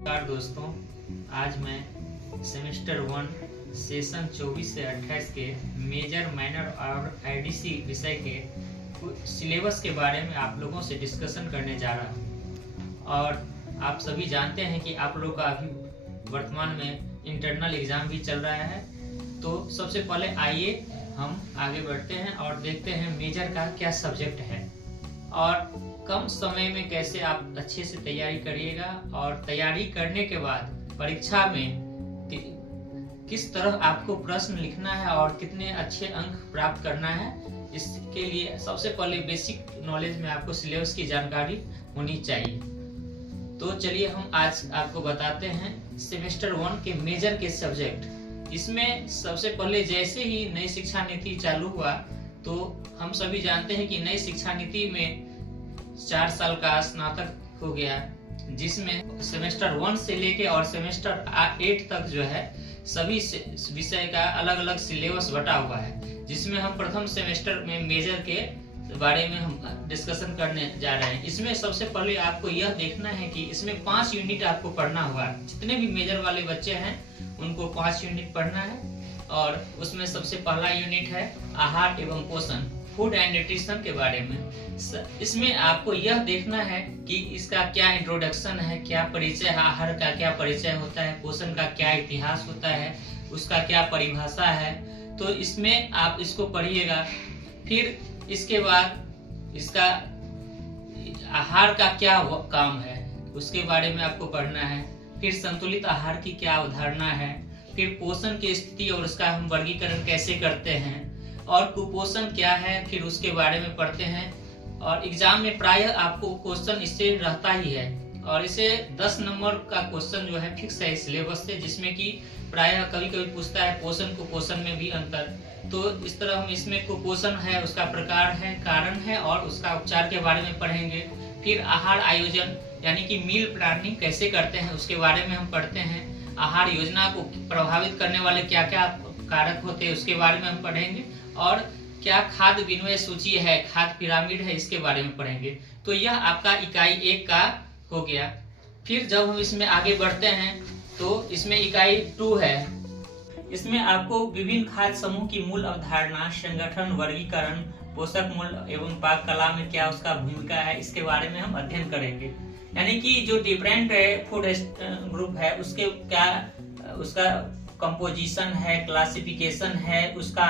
नमस्कार दोस्तों, आज मैं सेमेस्टर 1 सेशन 24 से 28 के मेजर माइनर और आईडीसी विषय के सिलेबस के बारे में आप लोगों से डिस्कशन करने जा रहा हूँ। और आप सभी जानते हैं कि आप लोगों का अभी वर्तमान में इंटरनल एग्जाम भी चल रहा है। तो सबसे पहले आइए हम आगे बढ़ते हैं और देखते हैं मेजर का क्या सब्जेक्ट है और कम समय में कैसे आप अच्छे से तैयारी करिएगा और तैयारी करने के बाद परीक्षा में किस तरह आपको प्रश्न लिखना है और कितने अच्छे अंक प्राप्त करना है। इसके लिए सबसे पहले बेसिक नॉलेज में आपको सिलेबस की जानकारी होनी चाहिए। तो चलिए हम आज आपको बताते हैं सेमेस्टर 1 के मेजर के सब्जेक्ट। इसमें सबसे पहले जैसे ही नई शिक्षा नीति चालू हुआ तो हम सभी जानते हैं कि नई शिक्षा नीति में 4 साल का स्नातक हो गया, जिसमें सेमेस्टर 1 से लेके और सेमेस्टर 8 तक जो है सभी विषय का अलग अलग सिलेबस बटा हुआ है। जिसमें हम प्रथम सेमेस्टर में मेजर के बारे में हम डिस्कशन करने जा रहे हैं। इसमें सबसे पहले आपको यह देखना है कि इसमें 5 यूनिट आपको पढ़ना होगा। जितने भी मेजर वाले बच्चे हैं उनको 5 यूनिट पढ़ना है और उसमें सबसे पहला यूनिट है आहार एवं पोषण, फूड एंड न्यूट्रिशन के बारे में। इसमें आपको यह देखना है कि इसका क्या इंट्रोडक्शन है, क्या परिचय है, आहार का क्या परिचय होता है, पोषण का क्या इतिहास होता है, उसका क्या परिभाषा है। तो इसमें आप इसको पढ़िएगा। फिर इसके बाद इसका आहार का क्या काम है उसके बारे में आपको पढ़ना है। फिर संतुलित आहार की क्या अवधारणा है, फिर पोषण की स्थिति और उसका हम वर्गीकरण कैसे करते हैं, और कुपोषण क्या है, फिर उसके बारे में पढ़ते हैं। और एग्जाम में प्रायः आपको क्वेश्चन इससे रहता ही है और इसे 10 नंबर का क्वेश्चन जो है फिक्स है सिलेबस से, जिसमें कि प्रायः कभी कभी पूछता है पोषण कुपोषण में भी अंतर। तो इस तरह हम इसमें कुपोषण है, उसका प्रकार है, कारण है और उसका उपचार के बारे में पढ़ेंगे। फिर आहार आयोजन यानी कि मील प्लानिंग कैसे करते हैं उसके बारे में हम पढ़ते हैं। आहार योजना को प्रभावित करने वाले क्या क्या कारक होते हैं उसके बारे में हम पढ़ेंगे। और क्या खाद्य विनिमय सूची है, खाद्य पिरामिड है, इसके बारे में पढ़ेंगे। तो यह आपका इकाई 1 का हो गया। फिर जब हम इसमें आगे बढ़ते हैं तो इसमें इकाई 2 है। इसमें आपको विभिन्न खाद्य समूह की मूल अवधारणा, संगठन, वर्गीकरण, पोषक मूल्य एवं पाक कला में क्या उसका भूमिका है, इसके बारे में हम अध्ययन करेंगे। यानी कि जो डिफरेंट फूड ग्रुप है उसके क्या उसका कंपोजिशन है, क्लासिफिकेशन है, उसका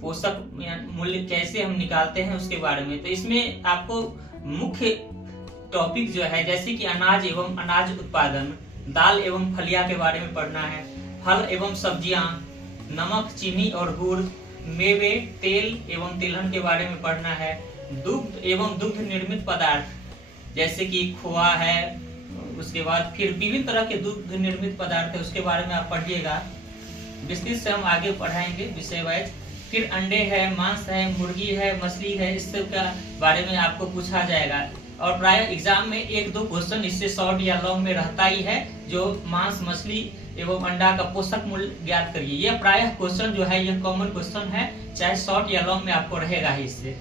पोषक मूल्य कैसे हम निकालते हैं उसके बारे में। तो इसमें आपको मुख्य टॉपिक जो है जैसे कि अनाज एवं अनाज उत्पादन, दाल एवं फलिया के बारे में पढ़ना है, फल एवं सब्जियां, नमक, चीनी और गुड़, मेवे, तेल एवं तिलहन के बारे में पढ़ना है, दुग्ध एवं दुग्ध निर्मित पदार्थ जैसे कि खोआ है। उसके बाद फिर विभिन्न तरह के दुग्ध निर्मित पदार्थ है उसके बारे में आप पढ़िएगा। विस्तृत से हम आगे पढ़ाएंगे विषय वाइज। फिर अंडे है, मांस है, मुर्गी है, मछली है, इस सब का बारे में आपको पूछा जाएगा। और प्राय एग्जाम में 1-2 क्वेश्चन इससे शॉर्ट या लॉन्ग में रहता ही है, जो मांस, मछली एवं अंडा का पोषक मूल्य ज्ञात करिए। यह प्रायः क्वेश्चन जो है यह कॉमन क्वेश्चन है, चाहे शॉर्ट या लॉन्ग में आपको रहेगा ही इससे।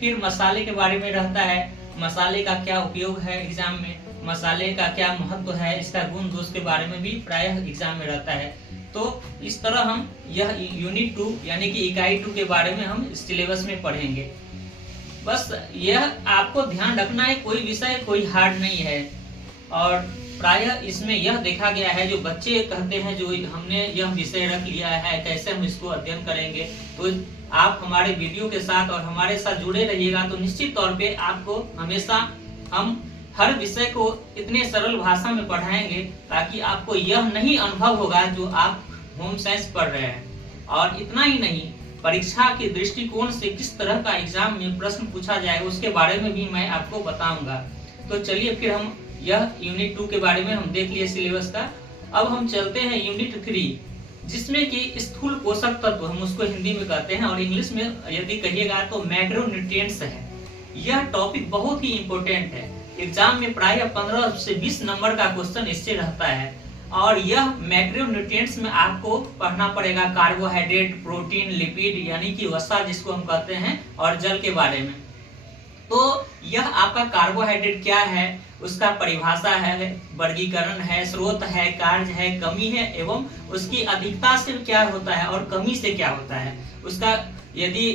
फिर मसाले के बारे में रहता है, मसाले का क्या उपयोग है एग्जाम में, मसाले का क्या महत्व है, इसका गुण दोष के बारे में भी प्रायः एग्जाम में रहता है। तो इस तरह हम यह यूनिट 2 यानी कि इकाई 2 के बारे में हम सिलेबस में पढ़ेंगे। बस यह आपको ध्यान रखना है, कोई विषय कोई हार्ड नहीं है। और प्रायः इसमें यह देखा गया है, जो बच्चे कहते हैं जो हमने यह विषय रख लिया है कैसे हम इसको अध्ययन करेंगे, तो आप हमारे वीडियो के साथ और हमारे साथ जुड़े रहिएगा तो निश्चित तौर पे आपको हमेशा हम हर विषय को इतने सरल भाषा में पढ़ाएंगे ताकि आपको यह नहीं अनुभव होगा जो आप होम साइंस पढ़ रहे हैं। और इतना ही नहीं, परीक्षा के दृष्टिकोण से किस तरह का एग्जाम में प्रश्न पूछा जाए उसके बारे में भी मैं आपको बताऊंगा। तो चलिए फिर हम यह यूनिट 2 के बारे में हम देख लिए सिलेबस का। अब हम चलते हैं यूनिट 3 जिसमें कि स्थूल पोषक तत्व हम उसको हिंदी में कहते हैं और इंग्लिश में यदि कहिएगा तो मैक्रोन्यूट्रिएंट्स है। यह टॉपिक बहुत ही इम्पोर्टेंट है। एग्जाम में प्राय 15 से 20 नंबर का क्वेश्चन इससे रहता है। और यह मैक्रोन्यूट्रिएंट्स में आपको पढ़ना पड़ेगा कार्बोहाइड्रेट, प्रोटीन, लिपिड यानी कि वसा जिसको हम कहते हैं, और जल के बारे में। तो यह आपका कार्बोहाइड्रेट क्या है उसका परिभाषा है, वर्गीकरण है, स्रोत है, कार्य है, कमी है एवं उसकी अधिकता से क्या होता है और कमी से क्या होता है। उसका यदि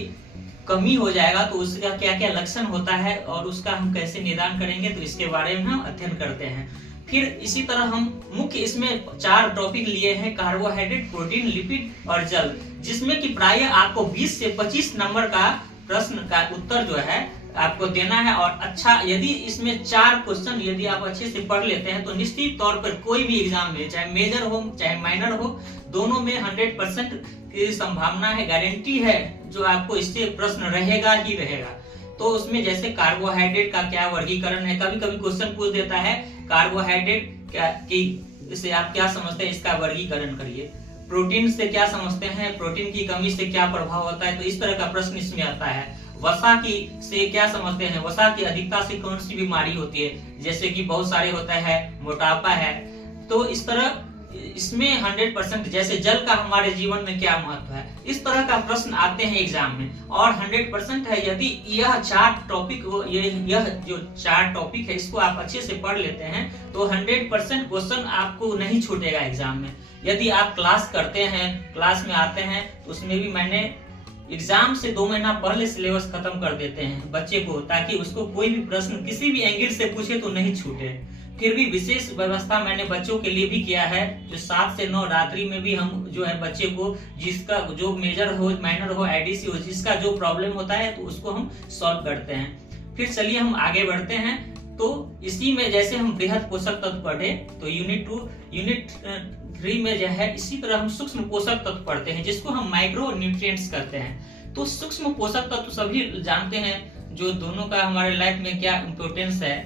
कमी हो जाएगा तो उसका क्या क्या लक्षण होता है और उसका हम कैसे निदान करेंगे, तो इसके बारे में हम अध्ययन करते हैं। फिर इसी तरह हम मुख्य इसमें 4 टॉपिक लिए हैं, कार्बोहाइड्रेट, प्रोटीन, लिपिड और जल, जिसमें कि प्राय आपको 20 से 25 नंबर का प्रश्न का उत्तर जो है आपको देना है। और अच्छा, यदि इसमें 4 क्वेश्चन यदि आप अच्छे से पढ़ लेते हैं तो निश्चित तौर पर कोई भी एग्जाम में, चाहे मेजर हो चाहे माइनर हो, दोनों में 100% की संभावना है, गारंटी है, जो आपको इससे प्रश्न रहेगा ही रहेगा। तो उसमें जैसे कार्बोहाइड्रेट का क्या वर्गीकरण है, कभी कभी क्वेश्चन पूछ देता है कार्बोहाइड्रेट क्या की से आप क्या समझते हैं, इसका वर्गीकरण करिए। प्रोटीन से क्या समझते हैं, प्रोटीन की कमी से क्या प्रभाव होता है, तो इस तरह का प्रश्न इसमें आता है। वसा की से क्या समझते हैं, वसा की अधिकता से कौन सी बीमारी होती है, जैसे कि बहुत सारे होता है, मोटापा है। तो इस तरह इसमें 100%, जैसे जल का हमारे जीवन में क्या महत्व है, इस तरह का प्रश्न आते हैं एग्जाम में। और 100% है, यदि यह 4 टॉपिक यह जो 4 टॉपिक है इसको आप अच्छे से पढ़ लेते हैं तो 100% क्वेश्चन आपको नहीं छूटेगा एग्जाम में। यदि आप क्लास करते हैं, क्लास में आते हैं, तो उसमें भी मैंने एग्जाम से 2 महीना पहले सिलेबस खत्म कर देते हैं बच्चे को, ताकि उसको कोई भी प्रश्न किसी भी एंगल से पूछे तो नहीं छूटे। फिर भी विशेष व्यवस्था मैंने बच्चों के लिए भी किया है, जो 7 से 9 रात्रि में भी हम जो है बच्चे को, जिसका जो मेजर हो, माइनर हो, आईडीसी हो, जिसका जो प्रॉब्लम होता है तो उसको हम सॉल्व करते हैं। फिर चलिए हम आगे बढ़ते हैं। तो इसी में जैसे हम बृहद पोषक तत्व पढ़े, तो यूनिट 3 में जो है इसी तरह हम सूक्ष्म पोषक तत्व पढ़ते हैं, जिसको हम माइक्रो न्यूट्रिएंट्स कहते हैं। तो सूक्ष्म पोषक तत्व सभी जानते हैं, जो दोनों का हमारे लाइफ में क्या इम्पोर्टेंस है।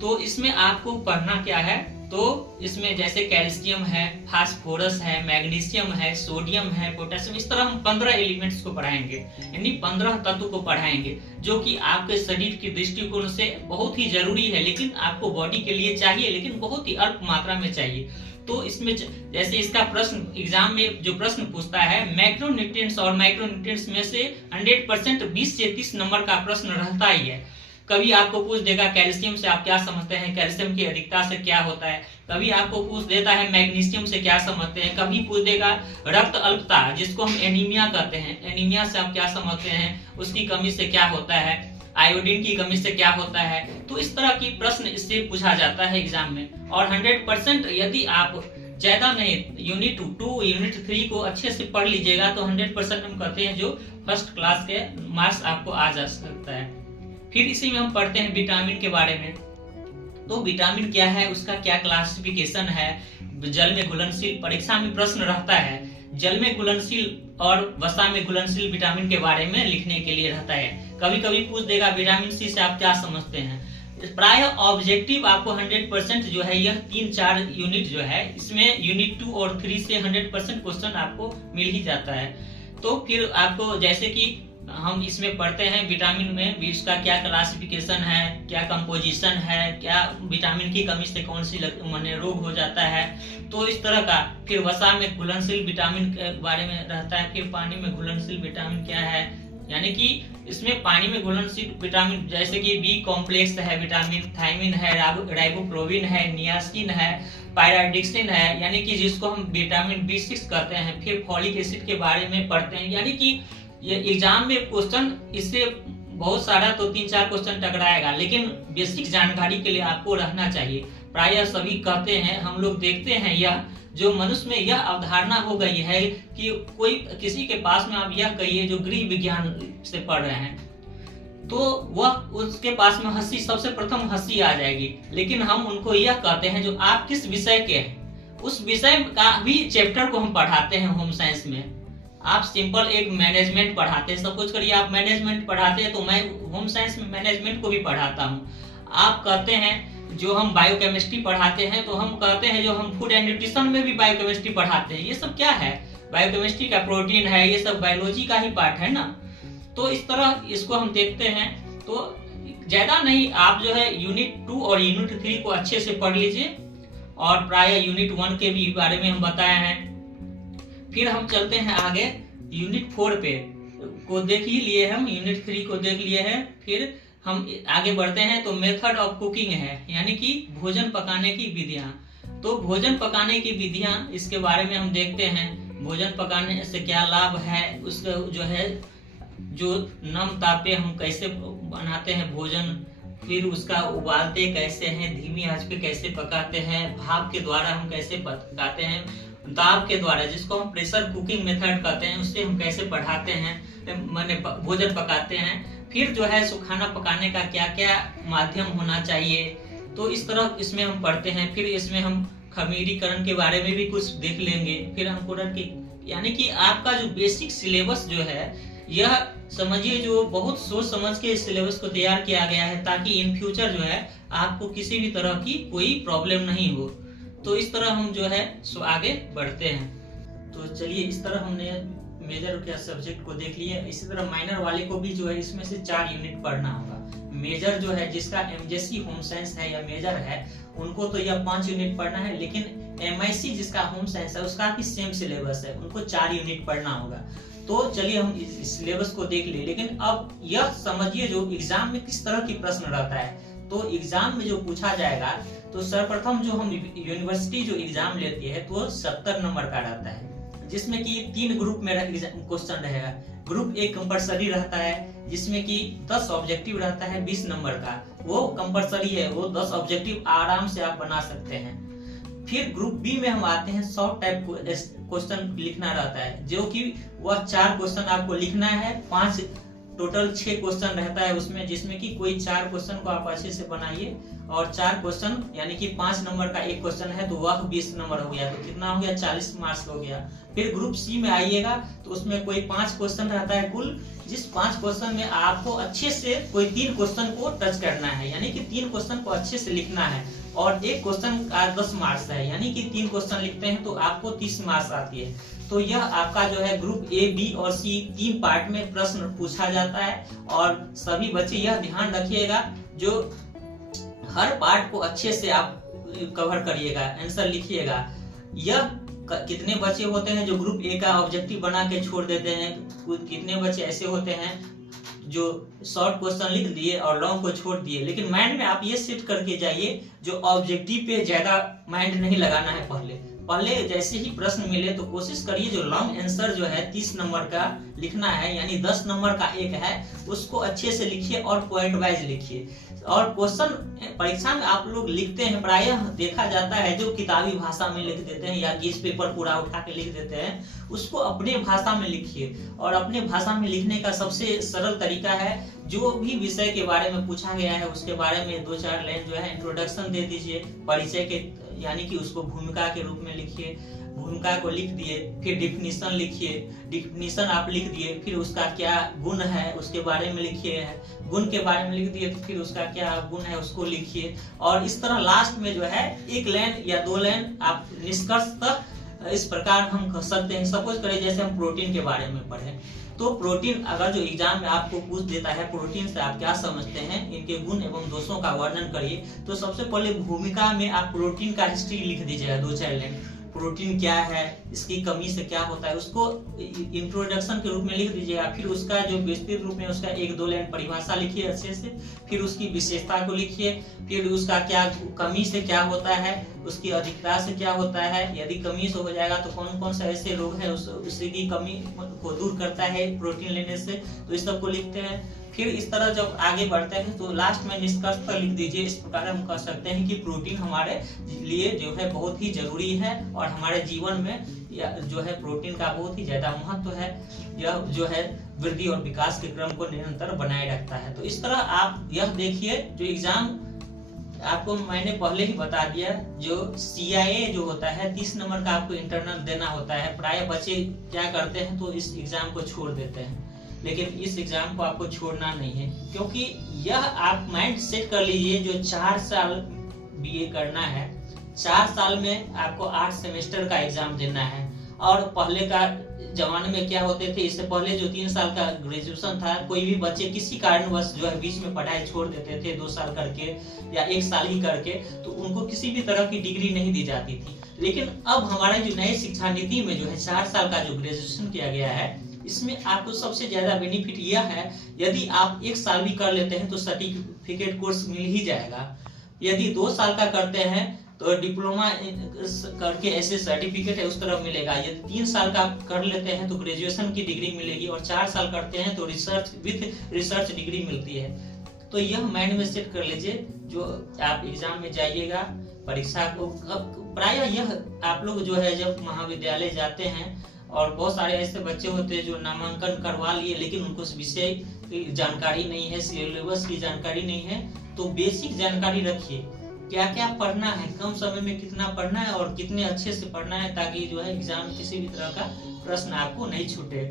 तो इसमें आपको पढ़ना क्या है, तो इसमें जैसे कैल्शियम है, फास्फोरस है, मैग्नीशियम है, सोडियम है, पोटेशियम, इस तरह हम 15 एलिमेंट्स को पढ़ाएंगे, यानी 15 तत्व को पढ़ाएंगे, जो कि आपके शरीर के दृष्टिकोण से बहुत ही जरूरी है, लेकिन आपको बॉडी के लिए चाहिए, लेकिन बहुत ही अल्प मात्रा में चाहिए। तो इसमें जैसे इसका प्रश्न एग्जाम में जो प्रश्न पूछता है, मैक्रोन्यूट्रिएंट्स और माइक्रोन्यूट्रिएंट्स में से 100% 20 से 30 नंबर का प्रश्न रहता ही है। कभी आपको पूछ देगा कैल्शियम से आप क्या समझते हैं, कैल्शियम की अधिकता से क्या होता है। कभी आपको पूछ देता है मैग्नीशियम से क्या समझते हैं। कभी पूछ देगा रक्त अल्पता, जिसको हम एनीमिया कहते हैं, एनीमिया से आप क्या समझते हैं, उसकी कमी से क्या होता है, आयोडीन की कमी से क्या होता है। तो इस तरह की प्रश्न इससे पूछा जाता है एग्जाम में। और 100% यदि आप ज्यादा नहीं, यूनिट 2 यूनिट 3 को अच्छे से पढ़ लीजिएगा तो 100% हम कहते हैं जो फर्स्ट क्लास के मार्क्स आपको आ जा सकता है। फिर इसी में हम पढ़ते हैं विटामिन के बारे में। तो विटामिन क्या है, उसका क्या क्लासिफिकेशन है। जल में घुलनशील, परीक्षा में प्रश्न रहता है, जल में घुलनशील और वसा में घुलनशील विटामिन के बारे में लिखने के लिए रहता है। कभी कभी पूछ देगा विटामिन सी से आप क्या समझते हैं। प्राय ऑब्जेक्टिव आपको 100% जो है यह 3-4 यूनिट जो है, इसमें यूनिट 2 और 3 से 100% क्वेश्चन आपको मिल ही जाता है। तो फिर आपको जैसे कि हम इसमें पढ़ते हैं विटामिन में भी इसका क्या क्लासिफिकेशन है, क्या कंपोजिशन है, क्या विटामिन की कमी से कौन सी रोग हो जाता है, तो इस तरह का। फिर वसा में घुलनशील विटामिन के बारे में रहता है। फिर पानी में घुलनशील विटामिन क्या है, यानी कि इसमें पानी में घुलनशील विटामिन जैसे कि बी कॉम्प्लेक्स है विटामिन, थायमिन है, राइबोफ्लोविन है, नियासिन है, पायराडिक्सिन है, यानी कि जिसको हम विटामिन B6 कहते हैं। फिर फॉलिक एसिड के बारे में पढ़ते हैं, यानी कि ये एग्जाम में क्वेश्चन इससे बहुत सारा तो 3-4 क्वेश्चन टकराएगा, लेकिन बेसिक जानकारी के लिए आपको रहना चाहिए। प्रायः सभी कहते हैं, हम लोग देखते हैं, यह जो मनुष्य में यह अवधारणा हो गई है कि कोई किसी के पास में आप यह कहिए जो गृह विज्ञान से पढ़ रहे हैं, तो वह उसके पास में हंसी, सबसे प्रथम हंसी आ जाएगी। लेकिन हम उनको यह कहते हैं जो आप किस विषय के हैं, उस विषय का भी चैप्टर को हम पढ़ाते हैं होम साइंस में। आप सिंपल एक मैनेजमेंट पढ़ाते हैं, सपोज करिए आप मैनेजमेंट पढ़ाते हैं, तो मैं होम साइंस में मैनेजमेंट को भी पढ़ाता हूँ। आप कहते हैं जो हम बायोकेमिस्ट्री पढ़ाते हैं, तो हम कहते हैं जो हम फूड एंड न्यूट्रिशन में भी बायोकेमिस्ट्री पढ़ाते हैं। ये सब क्या है, बायोकेमिस्ट्री का प्रोटीन है, ये सब बायोलॉजी का ही पार्ट है ना। तो इस तरह इसको हम देखते हैं। तो ज्यादा नहीं, आप जो है यूनिट 2 और यूनिट 3 को अच्छे से पढ़ लीजिए, और प्राय यूनिट 1 के भी बारे में हम बताए हैं। फिर हम चलते हैं आगे, यूनिट 4 पे को देख ही लिए हम, यूनिट 3 को देख लिए हैं। फिर हम आगे बढ़ते हैं तो मेथड ऑफ कुकिंग है, यानी कि भोजन पकाने की विधियां। तो भोजन पकाने की विधियां, इसके बारे में हम देखते हैं। भोजन पकाने से क्या लाभ है, उसका जो है जो नम तापे हम कैसे बनाते हैं भोजन, फिर उसका उबालते कैसे हैं, धीमी आंच पे कैसे पकाते हैं, भाप के द्वारा हम कैसे पकाते हैं, दाब के द्वारा जिसको हम प्रेशर कुकिंग मेथड कहते हैं, उससे हम कैसे बढ़ाते हैं माने भोजन पकाते हैं। फिर जो है खाना पकाने का क्या क्या माध्यम होना चाहिए, तो इस तरह इसमें हम पढ़ते हैं। फिर इसमें हम खमीरीकरण के बारे में भी कुछ देख लेंगे। फिर अंकुरण की, यानी कि आपका जो बेसिक सिलेबस जो है, यह समझिए जो बहुत सोच समझ के इस सिलेबस को तैयार किया गया है, ताकि इन फ्यूचर जो है आपको किसी भी तरह की कोई प्रॉब्लम नहीं हो। तो इस तरह हम जो है सो आगे बढ़ते हैं। तो चलिए, इस तरह हमने मेजर के सब्जेक्ट को देख लिया। इसी तरह माइनर वाले को भी जो है इसमें से 4 यूनिट पढ़ना होगा। मेजर जो है, जिसका एमजेसी होम साइंस है या मेजर है, उनको तो यह 5 यूनिट पढ़ना है। लेकिन एमआईसी जिसका होम साइंस है, उसका भी सेम सिलेबस है, उनको 4 यूनिट पढ़ना होगा। तो चलिए हम इस सिलेबस को देख ले। लेकिन अब यह समझिए जो एग्जाम में किस तरह की प्रश्न रहता है। तो एग्जाम में जो पूछा जाएगा, तो सर्वप्रथम जो हम यूनिवर्सिटी जो एग्जाम लेती है, तो 70 नंबर का रहता है, जिसमें कि 3 ग्रुप में क्वेश्चन रहेगा। ग्रुप ए कंपलसरी रहता है, जिसमें कि 10 ऑब्जेक्टिव रहता है 20 नंबर का, वो कंपलसरी है, वो 10 ऑब्जेक्टिव आराम से आप बना सकते हैं। फिर ग्रुप बी में हम आते हैं, 100 टाइप क्वेश्चन लिखना रहता है, जो कि वह 4 क्वेश्चन आपको लिखना है। 5 टोटल 6 क्वेश्चन रहता है उसमें, जिसमें कि कोई 4 क्वेश्चन को आप अच्छे से बनाइए, और 4 क्वेश्चन यानी कि 5 नंबर का एक क्वेश्चन है, तो वह 20 नंबर हो गया। तो कितना हो गया, 40 मार्क्स हो गया। फिर ग्रुप सी में आइएगा, तो उसमें कोई 5 क्वेश्चन रहता है कुल, जिस 5 क्वेश्चन में आपको अच्छे से कोई 3 क्वेश्चन को टच करना है, यानी कि 3 क्वेश्चन को अच्छे से लिखना है, और एक क्वेश्चन का 10 मार्क्स है, यानी कि 3 क्वेश्चन लिखते हैं तो आपको 30 मार्क्स आती है। तो यह आपका जो है ग्रुप ए, बी और सी 3 पार्ट में प्रश्न पूछा जाता है। और सभी बच्चे यह ध्यान रखिएगा, जो हर पार्ट को अच्छे से आप कवर करिएगा, आंसर लिखिएगा। यह कितने बच्चे होते हैं जो ग्रुप ए का ऑब्जेक्टिव बना के छोड़ देते हैं, कितने बच्चे ऐसे होते हैं जो शॉर्ट क्वेश्चन लिख दिए और लॉन्ग को छोड़ दिए। लेकिन माइंड में आप ये सेट करके जाइए, जो ऑब्जेक्टिव पे ज्यादा माइंड नहीं लगाना है। पहले जैसे ही प्रश्न मिले तो कोशिश करिए जो लॉन्ग आंसर जो है 30 नंबर का लिखना है, यानी 10 नंबर का एक है, उसको अच्छे से लिखिए और पॉइंट वाइज लिखिए। और क्वेश्चन परीक्षा में आप लोग लिखते हैं, प्रायः देखा जाता है जो किताबी भाषा में लिख देते हैं या गेस पेपर पूरा उठा के लिख देते हैं, उसको अपने भाषा में लिखिए। और अपने भाषा में लिखने का सबसे सरल तरीका है, जो भी विषय के बारे में पूछा गया है उसके बारे में 2-4 लाइन जो है इंट्रोडक्शन दे दीजिए, परिचय के, यानी कि उसको भूमिका के रूप में लिखिए। भूमिका को लिख दिए, फिर डिफिनीशन लिखिए, डिफिनीशन आप लिख दिए, फिर उसका क्या गुण है उसके बारे में लिखिए, गुण के बारे में लिख दिए तो फिर उसका क्या गुण है उसको लिखिए। और इस तरह लास्ट में जो है 1 लाइन या 2 लाइन आप निष्कर्षतः इस प्रकार हम कह सकते हैं। सपोज करें जैसे हम प्रोटीन के बारे में पढ़े, तो प्रोटीन अगर जो एग्जाम में आपको पूछ देता है प्रोटीन से आप क्या समझते हैं, इनके गुण एवं दोषों का वर्णन करिए, तो सबसे पहले भूमिका में आप प्रोटीन का हिस्ट्री लिख दीजिएगा 2-4 लाइन। प्रोटीन क्या है, इसकी कमी से क्या होता है, उसको इंट्रोडक्शन के रूप में लिख दीजिएगा। फिर उसका जो विस्तृत रूप में उसका 1-2 लाइन परिभाषा लिखिए अच्छे से, फिर उसकी विशेषता को लिखिए, फिर उसका क्या कमी से क्या होता है, उसकी अधिकता से क्या होता है, यदि कमी से हो जाएगा तो कौन कौन से ऐसे रोग है उसकी कमी को दूर करता है प्रोटीन लेने से, तो इस सब को लिखते हैं। फिर इस तरह जब आगे बढ़ते हैं तो लास्ट में निष्कर्ष पर लिख दीजिए। इस प्रकार हम कह सकते हैं कि प्रोटीन हमारे लिए जो है बहुत ही जरूरी है, और हमारे जीवन में जो है प्रोटीन का बहुत ही ज्यादा महत्व है। यह जो है वृद्धि और विकास के क्रम को निरंतर बनाए रखता है। तो इस तरह आप यह देखिए, जो एग्जाम आपको मैंने पहले ही बता दिया, जो CIA जो होता है 30 नंबर का आपको इंटरनल देना होता है। प्राय बच्चे क्या करते हैं तो इस एग्जाम को छोड़ देते हैं, लेकिन इस एग्जाम को आपको छोड़ना नहीं है, क्योंकि यह आप माइंड सेट कर लीजिए, जो 4 साल BA करना है, 4 साल में आपको 8 सेमेस्टर का एग्जाम देना है। और पहले का जमाने में क्या होते थे, इससे पहले जो 3 साल का ग्रेजुएशन था, कोई भी बच्चे किसी कारणवश जो है बीच में पढ़ाई छोड़ देते थे 2 साल करके या 1 साल ही करके, तो उनको किसी भी तरह की डिग्री नहीं दी जाती थी। लेकिन अब हमारे जो नई शिक्षा नीति में जो है 4 साल का जो ग्रेजुएशन किया गया है, इसमें आपको सबसे ज्यादा बेनिफिट यह है, यदि आप 1 साल भी कर लेते हैं तो सर्टिफिकेट कोर्स मिल ही जाएगा। यदि 2 साल का करते हैं तो डिप्लोमा करके ऐसे सर्टिफिकेट है उस तरह मिलेगा। यदि 3 साल का कर लेते हैं तो ग्रेजुएशन की डिग्री मिलेगी, और 4 साल करते हैं तो रिसर्च विथ रिसर्च डिग्री मिलती है। तो यह माइंड में सेट कर लीजिए, जो आप एग्जाम में जाइएगा परीक्षा को, प्रायः यह आप लोग जो है जब महाविद्यालय जाते हैं और बहुत सारे ऐसे बच्चे होते हैं जो नामांकन करवा लिए लेकिन उनको विषय की जानकारी नहीं है, सिलेबस की जानकारी नहीं है, तो बेसिक जानकारी रखिए, क्या क्या पढ़ना है, कम समय में कितना पढ़ना है और कितने अच्छे से पढ़ना है, ताकि जो है एग्जाम में किसी भी तरह का प्रश्न आपको नहीं छूटे।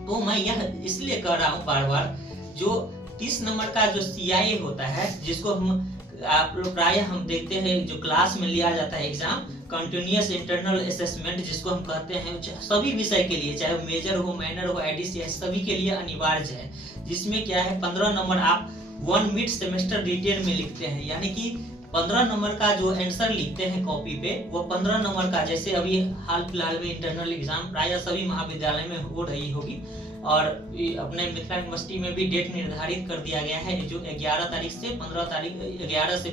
तो मैं यह इसलिए कह रहा हूँ बार बार, जो 30 नंबर का जो CIA होता है, जिसको हम आप लोग प्रायः हम देखते हैं जो क्लास में लिया जाता है एग्जाम, कंटिन्यूअस इंटरनल असेसमेंट जिसको हम कहते हैं, सभी विषय के लिए, चाहे मेजर हो, माइनर हो, IDC है, सभी के लिए अनिवार्य है। जिसमें क्या है 15 नंबर आप 1 मिड सेमेस्टर रिटेन में लिखते हैं, यानी कि 15 नंबर का जो आंसर लिखते हैं कॉपी पे, वो 15 नंबर का, जैसे अभी हाल फिलहाल में इंटरनल एग्जाम प्रायः सभी महाविद्यालय में हो रही होगी, और अपने मिथिला यूनिवर्सिटी में भी डेट निर्धारित कर दिया गया है, जो 11 तारीख से 15 तारीख 11 से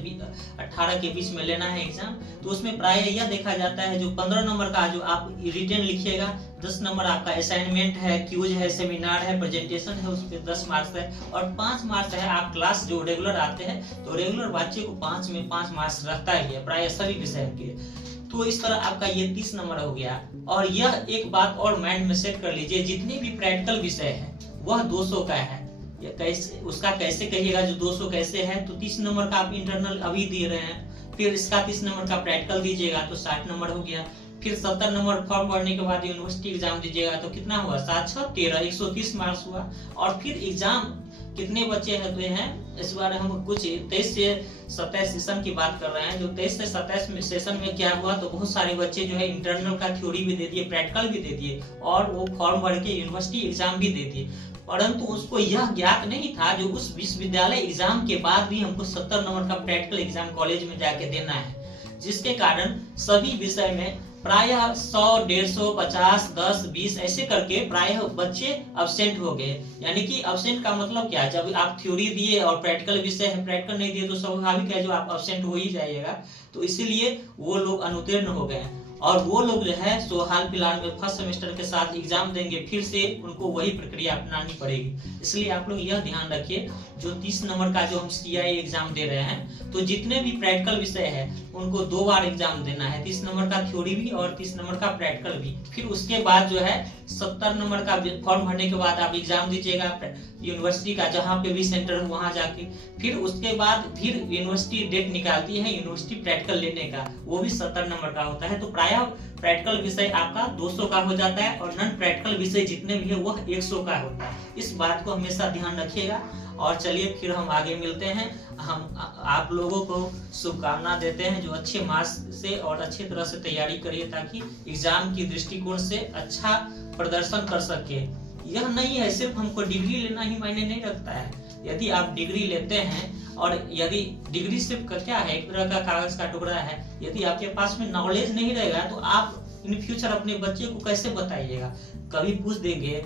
18 के बीच में लेना है एग्जाम। तो उसमें प्रायः यह देखा जाता है, जो 15 नंबर का जो आप रिटेन लिखिएगा, 10 नंबर आपका असाइनमेंट है, क्यूज है, सेमिनार है, प्रेजेंटेशन है, उस पर 10 मार्क्स है, और 5 मार्क्स है आप क्लास जो रेगुलर आते हैं, तो रेगुलर बच्चे को 5 में 5 मार्क्स रहता ही है प्रायः सभी विषय के। तो इस तरह आपका ये 30 नंबर हो गया। और यह एक बात और माइंड में सेट कर लीजिए, जितने भी प्रैक्टिकल विषय है वह 200 का है। ये कैसे, उसका कैसे कहिएगा जो 200 कैसे है, तो 30 नंबर का आप इंटरनल अभी दे रहे हैं, फिर इसका 30 नंबर का प्रैक्टिकल दीजिएगा तो 60 नंबर हो गया, फिर 70 नंबर फॉर्म भरने के बाद यूनिवर्सिटी एग्जाम दीजिएगा तो कितना हुआ, 7 6 13 130 मार्क्स हुआ। और फिर एग्जाम कितने बच्चे होते हैं, इस बार हम कुछ 23 से 27 सेशन की बात कर रहे हैं। जो 23 से 27 सेशन में क्या हुआ, तो बहुत सारे बच्चे जो है इंटरनल का थ्योरी भी दे दिए, प्रैक्टिकल भी दे दिए, और वो फॉर्म भर के यूनिवर्सिटी एग्जाम भी दे दिए, परंतु उसको यह ज्ञात नहीं था जो उस विश्वविद्यालय एग्जाम के बाद भी हमको 70 नंबर का प्रैक्टिकल एग्जाम कॉलेज में जाके देना है, जिसके कारण सभी विषय में प्रायः 100 150 50 10 20 ऐसे करके प्रायः बच्चे अब्सेंट हो गए। यानी कि अब्सेंट का मतलब क्या, जब आप थ्योरी दिए और प्रैक्टिकल विषय है, प्रैक्टिकल नहीं दिए तो स्वाभाविक है जो आप अब्सेंट हो ही जाइएगा। तो इसीलिए वो लोग अनुत्तीर्ण हो गए, और वो लोग जो है सो हाल फिलहाल में फर्स्ट सेमेस्टर के साथ एग्जाम देंगे, फिर से उनको वही प्रक्रिया अपनानी पड़ेगी। इसलिए आप लोग यह ध्यान रखिए, जो 30 नंबर का जो हम CIA एग्जाम दे रहे हैं, तो जितने भी प्रैक्टिकल विषय है उनको 2 बार एग्जाम देना है, 30 नंबर का थ्योरी भी और 30 नंबर का प्रैक्टिकल भी। फिर उसके बाद जो है 70 नंबर का फॉर्म भरने के बाद आप एग्जाम दीजिएगा यूनिवर्सिटी का, जहाँ पे भी सेंटर हो वहाँ जाके। फिर उसके बाद फिर यूनिवर्सिटी डेट निकालती है यूनिवर्सिटी प्रैक्टिकल लेने का, वो भी 70 नंबर का होता है। तो प्रायः प्रैक्टिकल विषय आपका 200 का हो जाता है, और नॉन प्रैक्टिकल विषय जितने भी है वह 100 का होता है। इस बात को हमेशा ध्यान रखिएगा। और चलिए फिर हम आगे मिलते हैं। हम आप लोगों को शुभकामना देते हैं जो अच्छे मार्क्स से और अच्छी तरह से तैयारी करिए, ताकि एग्जाम की दृष्टिकोण से अच्छा प्रदर्शन कर सके। यह नहीं है सिर्फ हमको डिग्री लेना ही मायने नहीं रखता है। यदि आप डिग्री लेते हैं, और यदि डिग्री सिर्फ क्या है, एक तरह का कागज का टुकड़ा है, यदि आपके पास में नॉलेज नहीं रहेगा तो आप इन फ्यूचर अपने बच्चे को कैसे बताइएगा। कभी पूछ देंगे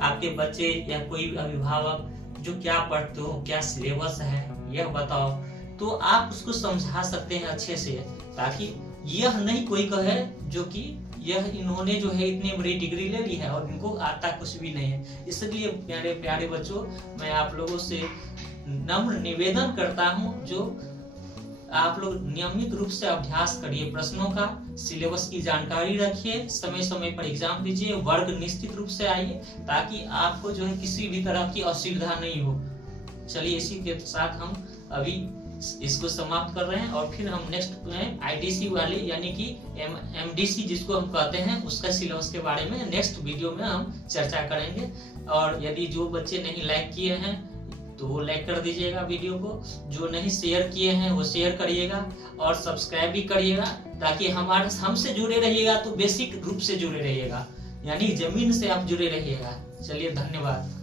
आपके बच्चे या कोई अभिभावक जो क्या पढ़ते हो, क्या सिलेबस है यह बताओ, तो आप उसको समझा सकते हैं अच्छे से, ताकि यह नहीं कोई कहे जो कि यह इन्होंने जो है इतनी बड़ी डिग्री ले ली है और इनको आता कुछ भी नहीं है। इसलिए प्यारे प्यारे बच्चों, मैं आप लोगों से नम्र निवेदन करता हूं, जो आप लोग नियमित रूप से अभ्यास करिए, प्रश्नों का सिलेबस की जानकारी रखिए, समय समय पर एग्जाम दीजिए, वर्ग निश्चित रूप से आइए, ताकि आपको जो है किसी भी तरह की असुविधा नहीं हो। चलिए इसी के साथ हम अभी इसको समाप्त कर रहे हैं, और फिर हम नेक्स्ट में IDC वाले यानी कि MDC जिसको हम कहते हैं, उसका सिलेबस के बारे में नेक्स्ट वीडियो में हम चर्चा करेंगे। और यदि जो बच्चे नहीं लाइक किए हैं तो वो लाइक कर दीजिएगा वीडियो को, जो नहीं शेयर किए हैं वो शेयर करिएगा, और सब्सक्राइब भी करिएगा, ताकि हमसे जुड़े रहिएगा तो बेसिक रूप से जुड़े रहिएगा, यानी जमीन से आप जुड़े रहिएगा। चलिए धन्यवाद।